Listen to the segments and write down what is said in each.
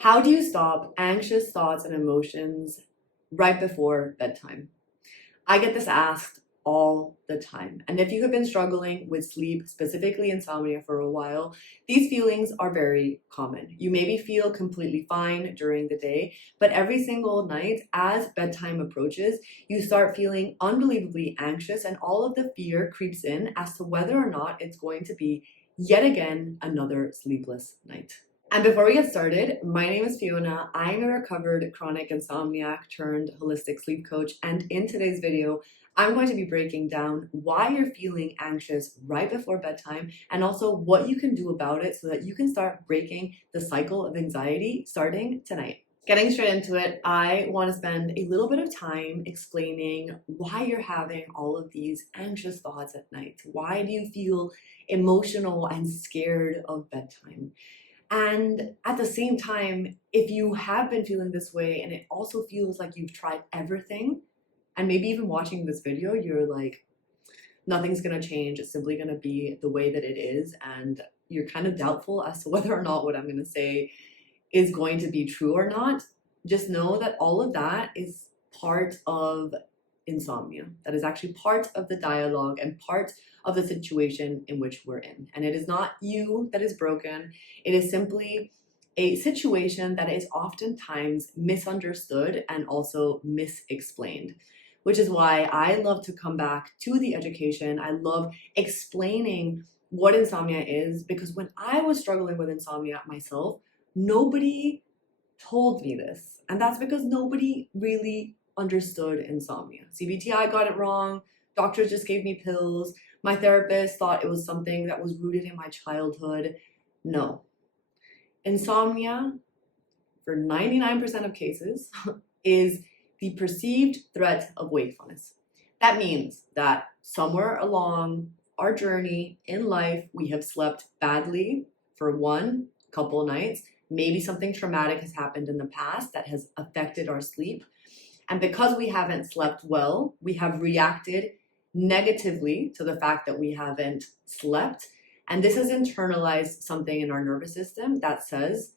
How do you stop anxious thoughts and emotions right before bedtime? I get this asked all the time. And if you have been struggling with sleep, specifically insomnia, for a while, these feelings are very common. You maybe feel completely fine during the day, but every single night as bedtime approaches, you start feeling unbelievably anxious, and all of the fear creeps in as to whether or not it's going to be yet again another sleepless night. And before we get started, my name is Fiona. I'm a recovered chronic insomniac turned holistic sleep coach. And in today's video, I'm going to be breaking down why you're feeling anxious right before bedtime and also what you can do about it so that you can start breaking the cycle of anxiety starting tonight. Getting straight into it, I want to spend a little bit of time explaining why you're having all of these anxious thoughts at night. Why do you feel emotional and scared of bedtime? And at the same time, if you have been feeling this way and it also feels like you've tried everything, and maybe even watching this video, you're like, nothing's gonna change, it's simply gonna be the way that it is, and you're kind of doubtful as to whether or not what I'm gonna say is going to be true or not, just know that all of that is part of insomnia. That is actually part of the dialogue and part of the situation in which we're in. And it is not you that is broken. It is simply a situation that is oftentimes misunderstood and also misexplained, which is why I love to come back to the education. I love explaining what insomnia is, because when I was struggling with insomnia myself, nobody told me this. And that's because nobody really understood insomnia. CBTI got it wrong. Doctors just gave me pills. My therapist thought it was something that was rooted in my childhood. No. Insomnia, for 99% of cases, is the perceived threat of wakefulness. That means that somewhere along our journey in life, we have slept badly for one couple nights. Maybe something traumatic has happened in the past that has affected our sleep. And because we haven't slept well, we have reacted negatively to the fact that we haven't slept. And this has internalized something in our nervous system that says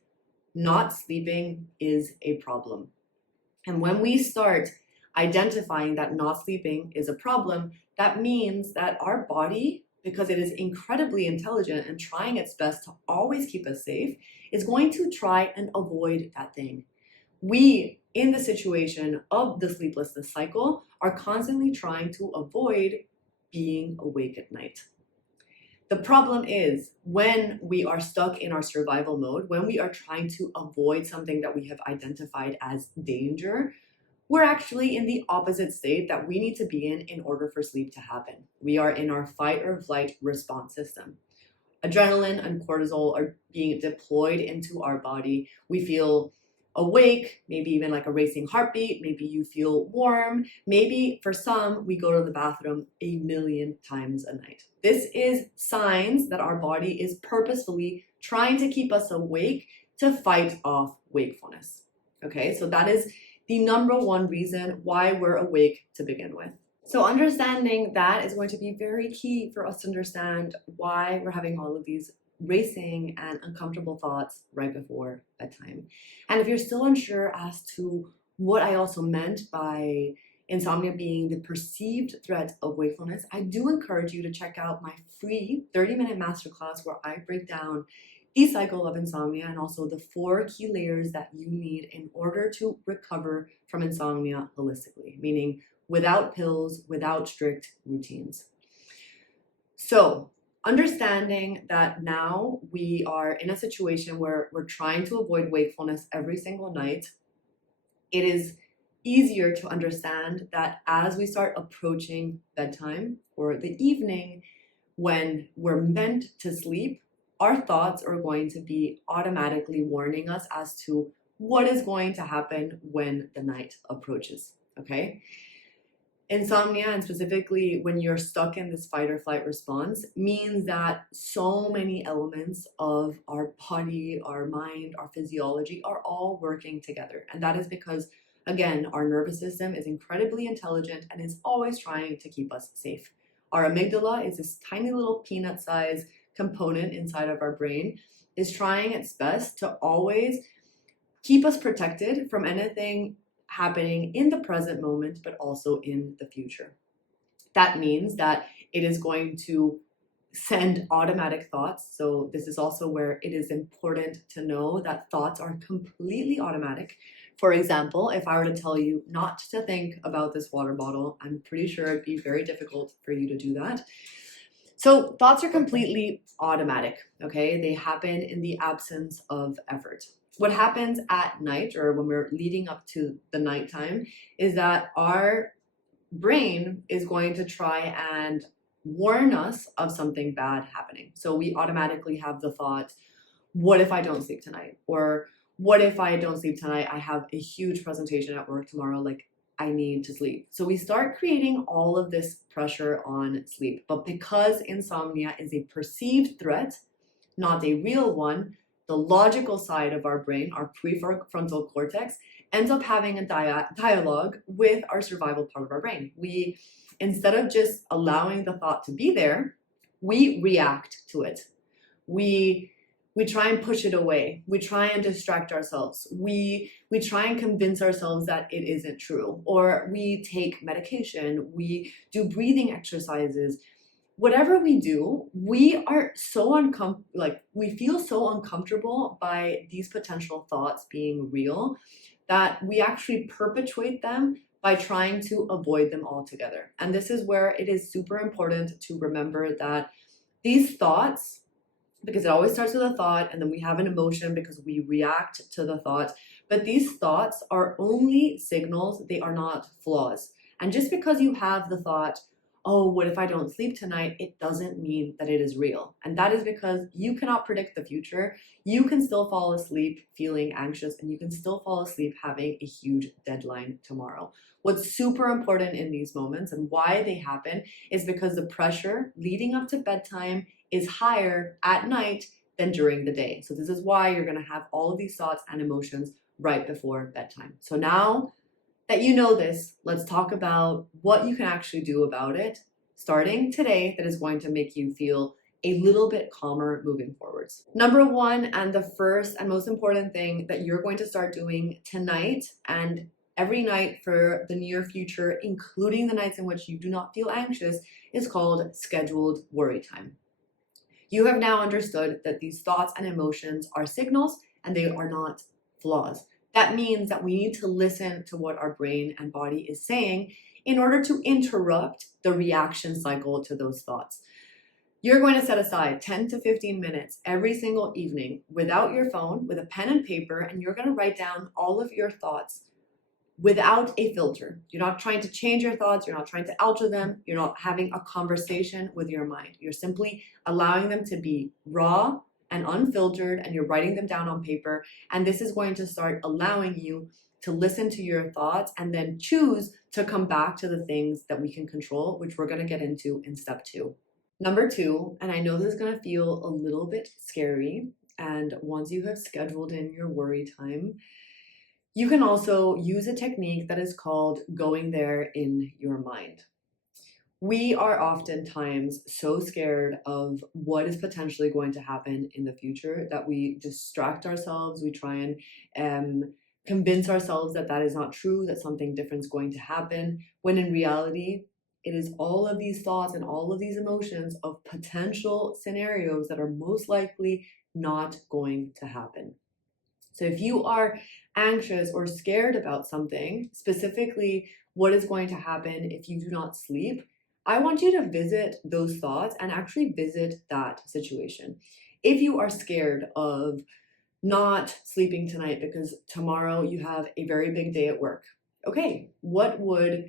not sleeping is a problem. And when we start identifying that not sleeping is a problem, that means that our body, because it is incredibly intelligent and trying its best to always keep us safe, is going to try and avoid that thing. We, in the situation of the sleeplessness cycle, are constantly trying to avoid being awake at night. The problem is when we are stuck in our survival mode, when we are trying to avoid something that we have identified as danger, we're actually in the opposite state that we need to be in order for sleep to happen. We are in our fight or flight response system. Adrenaline and cortisol are being deployed into our body. We feel awake, maybe even like a racing heartbeat. Maybe you feel warm. Maybe for some, we go to the bathroom a million times a night. This is signs that our body is purposefully trying to keep us awake to fight off wakefulness. Okay, so that is the number one reason why we're awake to begin with. So understanding that is going to be very key for us to understand why we're having all of these racing and uncomfortable thoughts right before bedtime. And if you're still unsure as to what I also meant by insomnia being the perceived threat of wakefulness, I do encourage you to check out my free 30-minute masterclass where I break down the cycle of insomnia and also the 4 key layers that you need in order to recover from insomnia holistically, meaning without pills, without strict routines. So understanding that now we are in a situation where we're trying to avoid wakefulness every single night, it is easier to understand that as we start approaching bedtime or the evening when we're meant to sleep, our thoughts are going to be automatically warning us as to what is going to happen when the night approaches, okay? Insomnia, and specifically when you're stuck in this fight or flight response, means that so many elements of our body, our mind, our physiology are all working together. And that is because, again, our nervous system is incredibly intelligent and is always trying to keep us safe. Our amygdala is this tiny little peanut-sized component inside of our brain, is trying its best to always keep us protected from anything happening in the present moment, but also in the future. That means that it is going to send automatic thoughts. So this is also where it is important to know that thoughts are completely automatic. For example, if I were to tell you not to think about this water bottle, I'm pretty sure it'd be very difficult for you to do that. So thoughts are completely automatic, okay? They happen in the absence of effort. What happens at night, or when we're leading up to the nighttime, is that our brain is going to try and warn us of something bad happening. So we automatically have the thought, what if I don't sleep tonight? Or what if I don't sleep tonight? I have a huge presentation at work tomorrow. Like, I need to sleep. So we start creating all of this pressure on sleep. But because insomnia is a perceived threat, not a real one, the logical side of our brain, our prefrontal cortex, ends up having a dialogue with our survival part of our brain. We, instead of just allowing the thought to be there, we react to it. We try and push it away. We try and distract ourselves. We try and convince ourselves that it isn't true. Or we take medication. We do breathing exercises. Whatever we do, we are so we feel so uncomfortable by these potential thoughts being real that we actually perpetuate them by trying to avoid them altogether. And this is where it is super important to remember that these thoughts, because it always starts with a thought and then we have an emotion because we react to the thought, but these thoughts are only signals, they are not flaws. And just because you have the thought, oh, what if I don't sleep tonight? It doesn't mean that it is real. And that is because you cannot predict the future. You can still fall asleep feeling anxious, and you can still fall asleep having a huge deadline tomorrow. What's super important in these moments and why they happen is because the pressure leading up to bedtime is higher at night than during the day. So this is why you're going to have all of these thoughts and emotions right before bedtime. So now that you know this, let's talk about what you can actually do about it starting today that is going to make you feel a little bit calmer moving forwards. Number one, and the first and most important thing that you're going to start doing tonight and every night for the near future, including the nights in which you do not feel anxious, is called scheduled worry time. You have now understood that these thoughts and emotions are signals and they are not flaws. That means that we need to listen to what our brain and body is saying in order to interrupt the reaction cycle to those thoughts. You're going to set aside 10 to 15 minutes every single evening without your phone, with a pen and paper, and you're going to write down all of your thoughts without a filter. You're not trying to change your thoughts. You're not trying to alter them. You're not having a conversation with your mind. You're simply allowing them to be raw and unfiltered, and you're writing them down on paper. And this is going to start allowing you to listen to your thoughts and then choose to come back to the things that we can control, which we're going to get into in step 2. Number 2, and I know this is going to feel a little bit scary, and once you have scheduled in your worry time, you can also use a technique that is called going there in your mind. We are oftentimes so scared of what is potentially going to happen in the future that we distract ourselves. We try and convince ourselves that that is not true, that something different is going to happen, when in reality, it is all of these thoughts and all of these emotions of potential scenarios that are most likely not going to happen. So if you are anxious or scared about something, specifically what is going to happen if you do not sleep, I want you to visit those thoughts and actually visit that situation. If you are scared of not sleeping tonight because tomorrow you have a very big day at work, okay, what would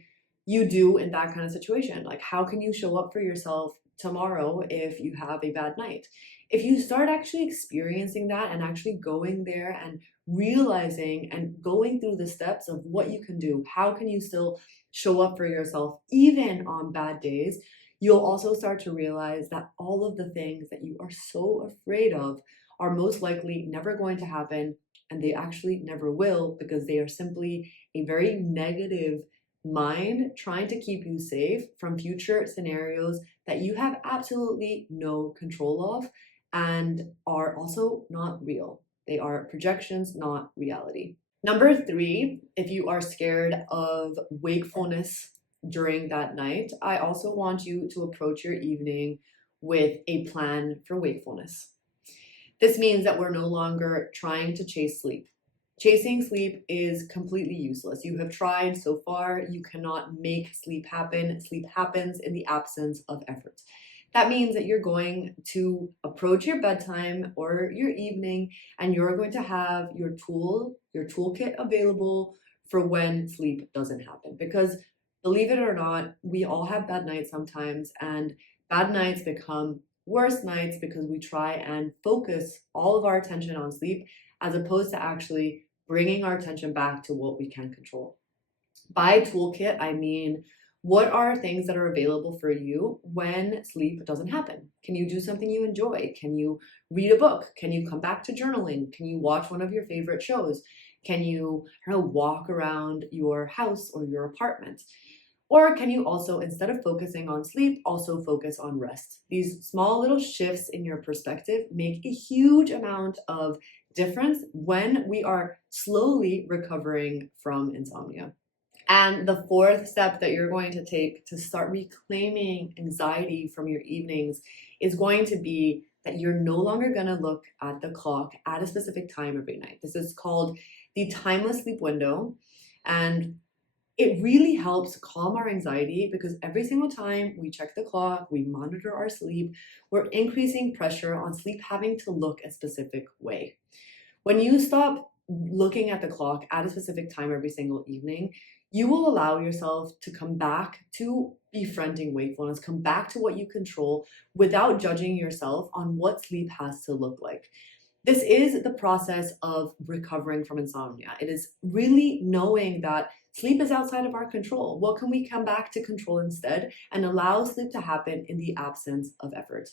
you do in that kind of situation? Like, how can you show up for yourself tomorrow if you have a bad night? If you start actually experiencing that and actually going there and realizing and going through the steps of what you can do, how can you still show up for yourself even on bad days, you'll also start to realize that all of the things that you are so afraid of are most likely never going to happen, and they actually never will, because they are simply a very negative mind trying to keep you safe from future scenarios that you have absolutely no control of and are also not real. They are projections, not reality. Number 3, if you are scared of wakefulness during that night, I also want you to approach your evening with a plan for wakefulness. This means that we're no longer trying to chase sleep. Chasing sleep is completely useless. You have tried so far, you cannot make sleep happen. Sleep happens in the absence of effort. That means that you're going to approach your bedtime or your evening and you're going to have your toolkit available for when sleep doesn't happen. Because believe it or not, we all have bad nights sometimes, and bad nights become worse nights because we try and focus all of our attention on sleep as opposed to actually bringing our attention back to what we can control. By toolkit, I mean, what are things that are available for you when sleep doesn't happen? Can you do something you enjoy? Can you read a book? Can you come back to journaling? Can you watch one of your favorite shows? Can you, walk around your house or your apartment? Or can you also, instead of focusing on sleep, also focus on rest? These small little shifts in your perspective make a huge amount of difference when we are slowly recovering from insomnia. And the 4th step that you're going to take to start reclaiming anxiety from your evenings is going to be that you're no longer going to look at the clock at a specific time every night. This is called the timeless sleep window. And it really helps calm our anxiety because every single time we check the clock, we monitor our sleep, we're increasing pressure on sleep having to look a specific way. When you stop looking at the clock at a specific time every single evening, you will allow yourself to come back to befriending wakefulness, come back to what you control without judging yourself on what sleep has to look like. This is the process of recovering from insomnia. It is really knowing that sleep is outside of our control. What can we come back to control instead and allow sleep to happen in the absence of effort?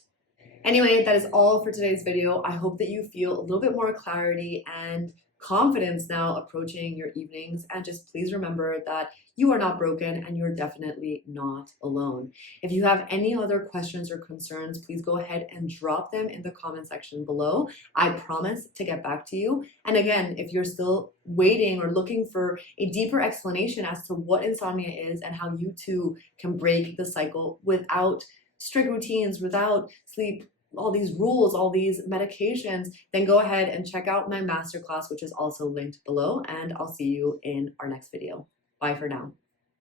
Anyway, that is all for today's video. I hope that you feel a little bit more clarity and confidence now approaching your evenings. And just please remember that you are not broken and you're definitely not alone. If you have any other questions or concerns, please go ahead and drop them in the comment section below. I promise to get back to you. And again, if you're still waiting or looking for a deeper explanation as to what insomnia is and how you too can break the cycle without strict routines, without sleep, all these rules, all these medications, then go ahead and check out my masterclass, which is also linked below, and I'll see you in our next video. Bye for now.